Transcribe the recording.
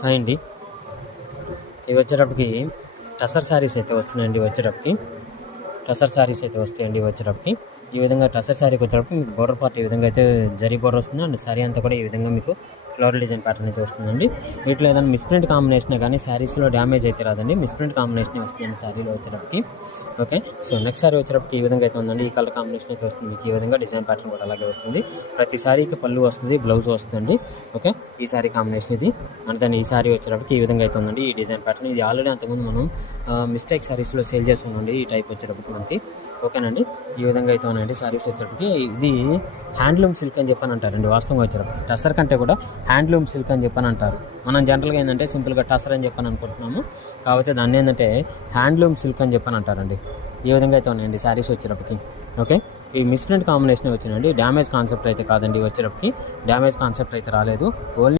Hi అండి. ఇవి వచ్చేటప్పటికి టసర్ శారీస్ అయితే వస్తున్నాయండి. టసర్ శారీస్ అయితే వస్తాయండి వచ్చేటప్పటికి. ఈ విధంగా టసర్ శారీకి వచ్చేటప్పుడు మీకు బోర్డర్ పార్ట్ ఈ విధంగా అయితే జరీ బోర్డర్ వస్తుంది. అండ్ శారీ అంతా కూడా ఈ విధంగా మీకు ఫ్లోరల్ డిజైన్ ప్యాటర్న్ అయితే వస్తుందండి. వీటిలో ఏదైనా మిస్ప్రింట్ కాంబినేషన్ కానీ శారీస్లో డ్యామేజ్ అయితే రాదండి. మిస్ప్రింట్ కాంబినేషన్ వస్తుందండి శారీలో వచ్చేటప్పటికి. ఓకే, సో నెక్స్ట్ శారీ వచ్చేటప్పటికి ఈ విధంగా అయితే ఉందండి. ఈ కలర్ కాంబినేషన్ అయితే వస్తుంది. మీకు ఈ విధంగా డిజైన్ ప్యాటర్న్ కూడా అలాగే వస్తుంది. ప్రతి శారీకి పళ్ళు వస్తుంది, బ్లౌజ్ వస్తుందండి. ఓకే, ఈ శారీ కాంబినేషన్ ఇది. అండ్ దాన్ని ఈ శారీ వచ్చేటప్పటికి ఈ విధంగా అయితే ఉందండి. ఈ డిజైన్ ప్యాటర్న్ ఇది ఆల్రెడీ అంతకుముందు మనం మిస్టేక్ శారీస్లో సేల్ చేస్తున్నామండి. ఈ టైప్ వచ్చేటప్పటికి మనకి. ఓకేనండి, ఈ విధంగా అయితే ఉన్నాయండి శారీస్ వచ్చేటప్పటికి. ఇది హ్యాండ్లూమ్ సిల్క్ అని చెప్పని అంటారండి. వాస్తవంగా వచ్చేటప్పుడు టసర్ కంటే కూడా హ్యాండ్లూమ్ సిల్క్ అని చెప్పని అంటారు. మనం జనరల్గా ఏంటంటే సింపుల్గా టసర్ అని చెప్పని అనుకుంటున్నాము. కాకపోతే దాన్ని ఏంటంటే హ్యాండ్లూమ్ సిల్క్ అని చెప్పని అంటారండి. ఈ విధంగా అయితే ఉన్నాయండి శారీస్ వచ్చేటప్పటికి. ఓకే, ఈ మిస్ప్రింట్ కాంబినేషన్ వచ్చిందండి. డ్యామేజ్ కాన్సెప్ట్ అయితే కాదండి వచ్చేటప్పటికి. డ్యామేజ్ కాన్సెప్ట్ అయితే రాలేదు. ఓన్లీ